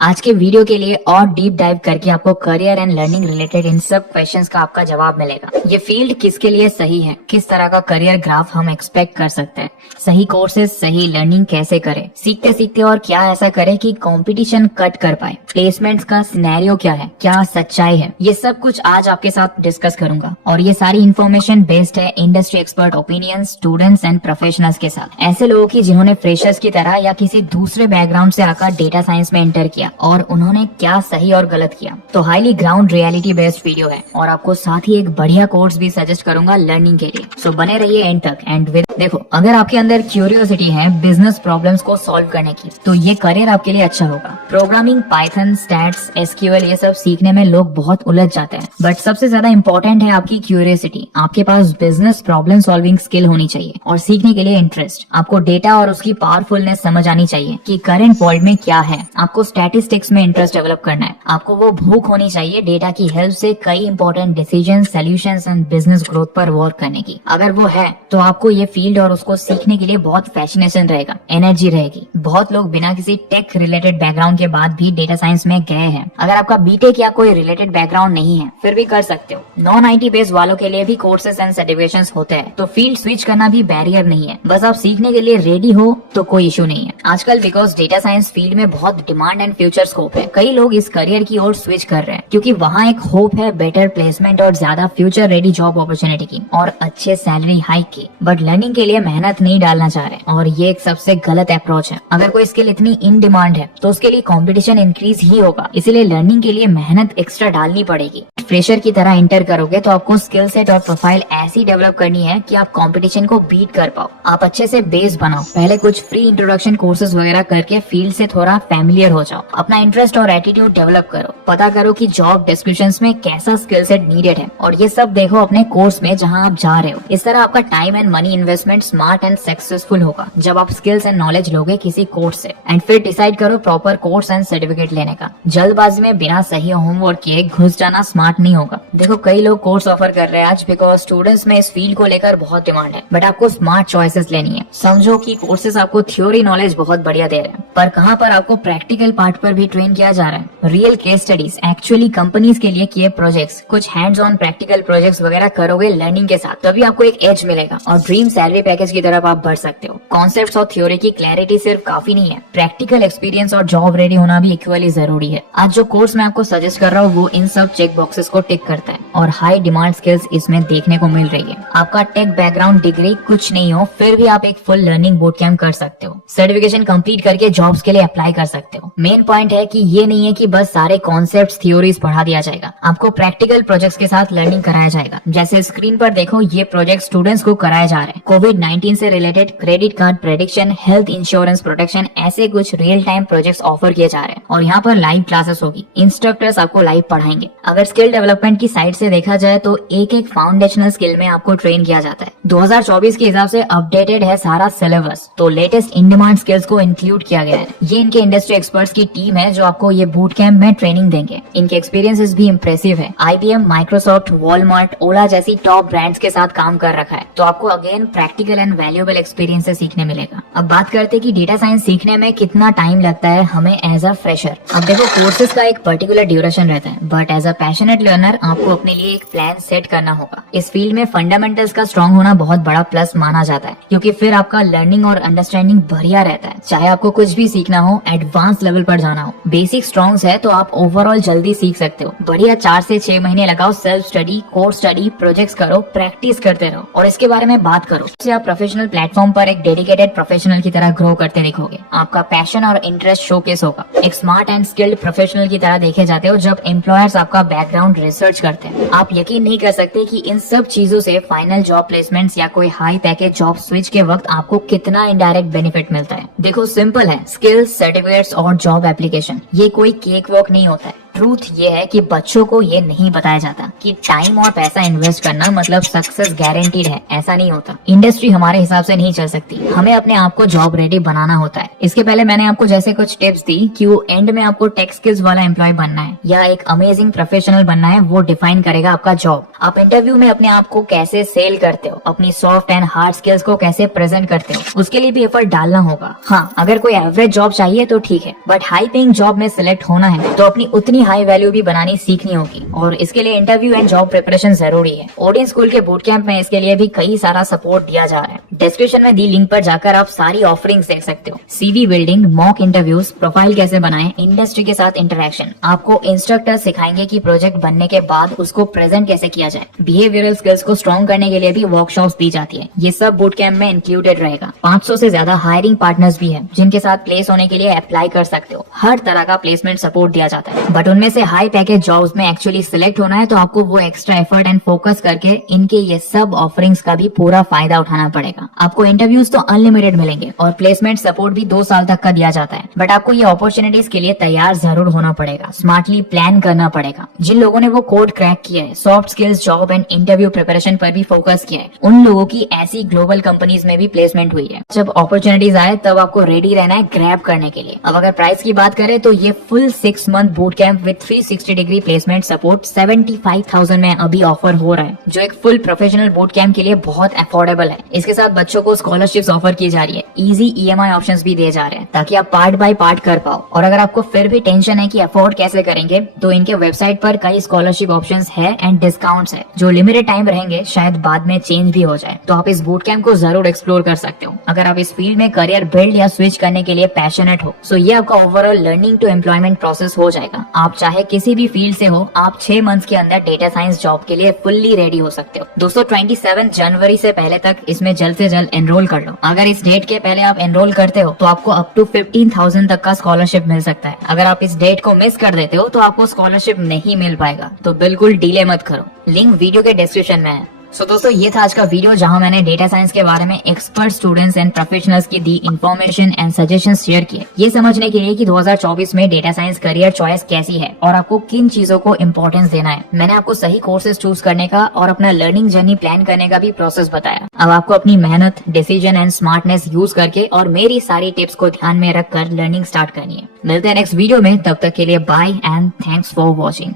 आज के वीडियो के लिए और डीप डाइव करके आपको करियर एंड लर्निंग रिलेटेड इन सब क्वेश्चंस का आपका जवाब मिलेगा। ये फील्ड किसके लिए सही है, किस तरह का करियर ग्राफ हम एक्सपेक्ट कर सकते हैं, सही कोर्सेज, सही लर्निंग कैसे करें, सीखते सीखते और क्या ऐसा करें कि कंपटीशन कट कर पाए, प्लेसमेंट्स का सिनेरियो क्या है, क्या सच्चाई है, ये सब कुछ आज आपके साथ डिस्कस करूंगा। और ये सारी इन्फॉर्मेशन बेस्ड है industry expert opinion, students and professionals के साथ, ऐसे लोगों की जिन्होंने फ्रेशर्स की तरह या किसी दूसरे बैकग्राउंड से आकर डेटा साइंस में एंटर किया और उन्होंने क्या सही और गलत किया। तो highly ground reality based video है और आपको साथ ही एक बढ़िया कोर्स भी सजेस्ट करूंगा लर्निंग के लिए। सो बने रहिए एंड तक। एंड विद देखो, अगर आपके अंदर क्यूरियोसिटी है बिजनेस प्रॉब्लम्स को सॉल्व करने की, तो ये करियर आपके लिए अच्छा होगा। प्रोग्रामिंग, पाइथन, स्टैट्स, एसक्यूएल ये सब सीखने में लोग बहुत उलझ जाते हैं, बट सबसे ज्यादा इंपॉर्टेंट है आपकी क्यूरियोसिटी। आपके पास बिजनेस प्रॉब्लम सॉल्विंग स्किल होनी चाहिए और सीखने के लिए इंटरेस्ट। आपको डेटा और उसकी पावरफुलनेस समझ आनी चाहिए कि करंट वर्ल्ड में क्या है। आपको स्टैटिस्टिक्स में इंटरेस्ट डेवलप करना है। आपको वो भूख होनी चाहिए डेटा की हेल्प से कई important decision, solutions and business growth पर वर्क करने की। अगर वो है तो आपको ये फील्ड और उसको सीखने के लिए बहुत फैसिनेशन रहेगा, एनर्जी रहेगी। बहुत लोग बिना किसी टेक रिलेटेड बैकग्राउंड के बाद भी डेटा साइंस में गए हैं। अगर आपका बीटेक या कोई रिलेटेड बैकग्राउंड नहीं है फिर भी कर सकते हो। नॉन आईटी बेस्ड वालों के लिए भी कोर्सेज एंड सर्टिफिकेशंस होते हैं, तो फील्ड स्विच करना भी बैरियर नहीं है। बस आप सीखने के लिए रेडी हो तो कोई इशू नहीं है। आजकल बिकॉज डेटा साइंस फील्ड में बहुत डिमांड एंड फ्यूचर स्कोप है, कई लोग इस करियर की ओर स्विच कर रहे हैं क्योंकि वहाँ एक होप है बेटर प्लेसमेंट और ज्यादा फ्यूचर रेडी जॉब अपॉर्चुनिटी की और अच्छे सैलरी हाइक की। बट लर्निंग के लिए मेहनत नहीं डालना चाह रहे और ये एक सबसे गलत अप्रोच है। अगर कोई स्किल इतनी इन डिमांड है तो उसके लिए कंपटीशन इंक्रीज ही होगा, इसीलिए लर्निंग के लिए मेहनत एक्स्ट्रा डालनी पड़ेगी। फ्रेशर की तरह इंटर करोगे तो आपको स्किल सेट और प्रोफाइल ऐसी डेवलप करनी है कि आप कंपटीशन को बीट कर पाओ। आप अच्छे से बेस बनाओ, पहले कुछ फ्री इंट्रोडक्शन कोर्सेज वगैरह करके फील्ड से थोड़ा फैमिलियर हो जाओ। अपना इंटरेस्ट और एटीट्यूड डेवलप करो, पता करो कि जॉब डिस्क्रिप्शंस में कैसा स्किल सेट नीडेड है और ये सब देखो अपने कोर्स में जहां आप जा रहे हो। इस तरह आपका time and money investment smart and successful होगा जब आप स्किल्स एंड नॉलेज लोगे किसी कोर्स से। एंड फिर डिसाइड करो प्रॉपर कोर्स एंड सर्टिफिकेट लेने का। जल्दबाजी में बिना सही होमवर्क किए घुस जाना स्मार्ट नहीं होगा। देखो, कई लोग कोर्स ऑफर कर रहे हैं आज बिकॉज स्टूडेंट्स में इस फील्ड को लेकर बहुत डिमांड है, बट आपको स्मार्ट चॉइसेस लेनी है। समझो कि कोर्सेज आपको थ्योरी नॉलेज बहुत बढ़िया दे रहे हैं, पर कहाँ पर आपको प्रैक्टिकल पार्ट पर भी ट्रेन किया जा रहा है। Real case studies, actually companies के लिए किए प्रोजेक्ट्स, कुछ हैंड्स ऑन प्रैक्टिकल प्रोजेक्ट्स वगैरह करोगे लर्निंग के साथ, तभी आपको एक एज मिलेगा और ड्रीम सैलरी पैकेज की तरफ आप बढ़ सकते हो। कॉन्सेप्ट्स और थ्योरी की क्लैरिटी सिर्फ काफी नहीं है, प्रैक्टिकल एक्सपीरियंस और जॉब रेडी होना भी इक्वली जरूरी है। आज जो कोर्स मैं आपको सजेस्ट कर रहा हूँ वो इन सब चेक बॉक्सेस को टिक करता है और हाई डिमांड स्किल्स इसमें देखने को मिल रही है। आपका टेक बैकग्राउंड डिग्री कुछ नहीं हो फिर भी आप एक फुल लर्निंग बूट कैंप कर सकते हो, सर्टिफिकेशन कंप्लीट करके जॉब्स के लिए अप्लाई कर सकते हो। मेन पॉइंट है कि ये नहीं है कि बस सारे कॉन्सेप्ट्स, थ्योरीज पढ़ा दिया जाएगा, आपको प्रैक्टिकल प्रोजेक्ट्स के साथ लर्निंग कराया जाएगा। जैसे स्क्रीन पर देखो, ये प्रोजेक्ट स्टूडेंट्स को कराए जा रहे हैं। कोविड-19 से related credit card prediction, health insurance protection, ऐसे कुछ रियल टाइम प्रोजेक्ट्स ऑफर किए जा रहे हैं और यहाँ पर लाइव क्लासेस होगी, इंस्ट्रक्टर्स आपको लाइव पढ़ाएंगे। अगर स्किल डेवलपमेंट की साइड से देखा जाए तो एक एक फाउंडेशनल स्किल में आपको ट्रेन किया जाता है। 2024 के हिसाब से अपडेटेड है सारा सिलेबस, तो लेटेस्ट इन डिमांड स्किल्स को इंक्लूड किया गया है। ये इनके इंडस्ट्री एक्सपर्ट्स की टीम है जो आपको ये बूट कैंप में ट्रेनिंग देंगे। इनके एक्सपीरियंसेस भी इंप्रेसिव है। IBM, माइक्रोसॉफ्ट, वॉलमार्ट, ओला जैसी टॉप ब्रांड्स के साथ काम कर रखा है, तो आपको again practical and valuable experience से सीखने मिलेगा। अब बात करते हैं कि डेटा साइंस सीखने में कितना टाइम लगता है हमें एज अ फ्रेशर। अब देखो, कोर्सेज का एक पर्टिकुलर ड्यूरेशन रहता है, but as a passionate learner आपको अपने लिए एक प्लान सेट करना होगा। इस फील्ड में फंडामेंटल्स का स्ट्रॉन्ग होना बहुत बड़ा प्लस माना जाता है क्योंकि फिर आपका लर्निंग और अंडरस्टैंडिंग बढ़िया रहता है। चाहे आपको कुछ भी सीखना हो, एडवांस लेवल पर जाना हो, बेसिक स्ट्रॉन्ग है तो आप ओवरऑल जल्दी सीख सकते हो। बढ़िया 4 से 6 महीने लगाओ, self study, course study, projects करो, प्रैक्टिस करते रहो और इसके बारे में बात करो। इससे आप प्रोफेशनल प्लेटफॉर्म पर एक डेडिकेटेड प्रोफेशनल की तरह ग्रो करते दिखोगे। आपका पैशन और इंटरेस्ट शोकेस होगा। एक स्मार्ट एंड स्किल्ड प्रोफेशनल की तरह देखे जाते हो जब एम्प्लॉयर्स आपका बैकग्राउंड रिसर्च करते हैं। आप यकीन नहीं कर सकते कि इन सब चीजों से फाइनल जॉब प्लेसमेंट्स या कोई हाई पैकेज जॉब स्विच के वक्त आपको कितना इनडायरेक्ट बेनिफिट मिलता है। देखो, सिंपल है, स्किल्स, सर्टिफिकेट्स और जॉब एप्लीकेशन, ये कोई केक वॉक नहीं होता है। ट्रूथ ये है कि बच्चों को ये नहीं बताया जाता कि टाइम और पैसा इन्वेस्ट करना मतलब सक्सेस गारंटीड है। ऐसा नहीं होता। इंडस्ट्री हमारे हिसाब से नहीं चल सकती, हमें अपने आप को जॉब रेडी बनाना होता है। इसके पहले मैंने आपको जैसे कुछ टिप्स दी कि वो एंड में आपको टेक स्किल्स वाला एम्प्लॉय बनना है या एक अमेजिंग प्रोफेशनल बनना है, वो डिफाइन करेगा आपका जॉब। आप इंटरव्यू में अपने आप को कैसे सेल करते हो, अपनी सॉफ्ट एंड हार्ड स्किल्स को कैसे प्रेजेंट करते हो, उसके लिए भी एफर्ट डालना होगा। हाँ, अगर कोई एवरेज जॉब चाहिए तो ठीक है, बट हाई पेइंग जॉब में सिलेक्ट होना है तो अपनी उतनी हाई वैल्यू भी बनानी सीखनी होगी और इसके लिए इंटरव्यू एंड जॉब प्रिपरेशन जरूरी है। ओडियन स्कूल के बूट कैंप में इसके लिए भी कई सारा सपोर्ट दिया जा रहा है। डिस्क्रिप्शन में दी लिंक पर जाकर आप सारी ऑफरिंग्स देख सकते हो। CV building, mock interviews, profile कैसे बनाएं, इंडस्ट्री के साथ इंटरेक्शन। आपको इंस्ट्रक्टर सिखाएंगे कि प्रोजेक्ट बनने के बाद उसको प्रेजेंट कैसे किया जाए। बिहेवियरल स्किल्स को स्ट्रॉन्ग करने के लिए भी वर्कशॉप्स दी जाती है। ये सब बूट कैंप में इंक्लूडेड रहेगा। 500 से ज्यादा हायरिंग पार्टनर्स भी है जिनके साथ प्लेस होने के लिए अप्लाई कर सकते हो। हर तरह का प्लेसमेंट सपोर्ट दिया जाता है, बट उनमें से हाई पैकेज जॉब्स में एक्चुअली सिलेक्ट होना है तो आपको वो एक्स्ट्रा एफर्ट एंड फोकस करके इनके ये सब ऑफरिंग्स का भी पूरा फायदा उठाना पड़ेगा। आपको इंटरव्यूज तो अनलिमिटेड मिलेंगे और प्लेसमेंट सपोर्ट भी 2 साल तक का दिया जाता है, बट आपको ये अपॉर्चुनिटीज के लिए तैयार जरूर होना पड़ेगा। स्मार्टली प्लान करना पड़ेगा। जिन लोगों ने वो कोड क्रैक किया है, soft skills, job and interview preparation पर भी फोकस किया है, उन लोगों की ऐसी ग्लोबल कंपनीज में भी प्लेसमेंट हुई है। जब अपॉर्चुनिटीज आए तब आपको रेडी रहना है ग्रैब करने के लिए। अब अगर प्राइस की बात करें तो ये full 6 month boot camp with 360 degree placement support 75,000 में अभी ऑफर हो रहा है, जो एक फुल प्रोफेशनल बूट कैंप के लिए बहुत अफोर्डेबल है। इसके साथ बच्चों को स्कॉलरशिप्स ऑफर की जा रही है, इजी EMI ऑप्शंस भी दिए जा रहे हैं ताकि आप पार्ट बाय पार्ट कर पाओ। और अगर आपको फिर भी टेंशन है कि अफोर्ड कैसे करेंगे, तो इनके वेबसाइट पर कई स्कॉलरशिप ऑप्शंस है एंड डिस्काउंट्स है जो लिमिटेड टाइम रहेंगे, शायद बाद में चेंज भी हो जाए। तो आप इस बूट कैंप को जरूर एक्सप्लोर कर सकते हो अगर आप इस फील्ड में करियर बिल्ड या स्विच करने के लिए पैशनेट हो। सो ये आपका overall learning to employment process हो जाएगा। आप चाहे किसी भी फील्ड से हो, आप 6 मंथ्स के अंदर डेटा साइंस जॉब के लिए फुल्ली रेडी हो सकते हो। दोस्तों 27 जनवरी से पहले तक इसमें जल्द से जल्द एनरोल कर लो। अगर इस डेट के पहले आप एनरोल करते हो तो आपको अप टू 15,000 तक का स्कॉलरशिप मिल सकता है। अगर आप इस डेट को मिस कर देते हो तो आपको स्कॉलरशिप नहीं मिल पाएगा, तो बिल्कुल डिले मत करो। लिंक वीडियो के डिस्क्रिप्शन में है। सो दोस्तों ये था आज का वीडियो जहां मैंने डेटा साइंस के बारे में एक्सपर्ट स्टूडेंट्स एंड प्रोफेशनल्स की दी इंफॉर्मेशन एंड सजेशंस शेयर किए, ये समझने के लिए कि 2024 में डेटा साइंस करियर चॉइस कैसी है और आपको किन चीजों को इम्पोर्टेंस देना है। मैंने आपको सही कोर्सेज चूज करने का और अपना लर्निंग जर्नी प्लान करने का भी प्रोसेस बताया। अब आपको अपनी मेहनत, डिसीजन एंड स्मार्टनेस यूज करके और मेरी सारी टिप्स को ध्यान में रखकर लर्निंग स्टार्ट करनी है। मिलते हैं नेक्स्ट वीडियो में, तब तक के लिए bye and thanks for watching.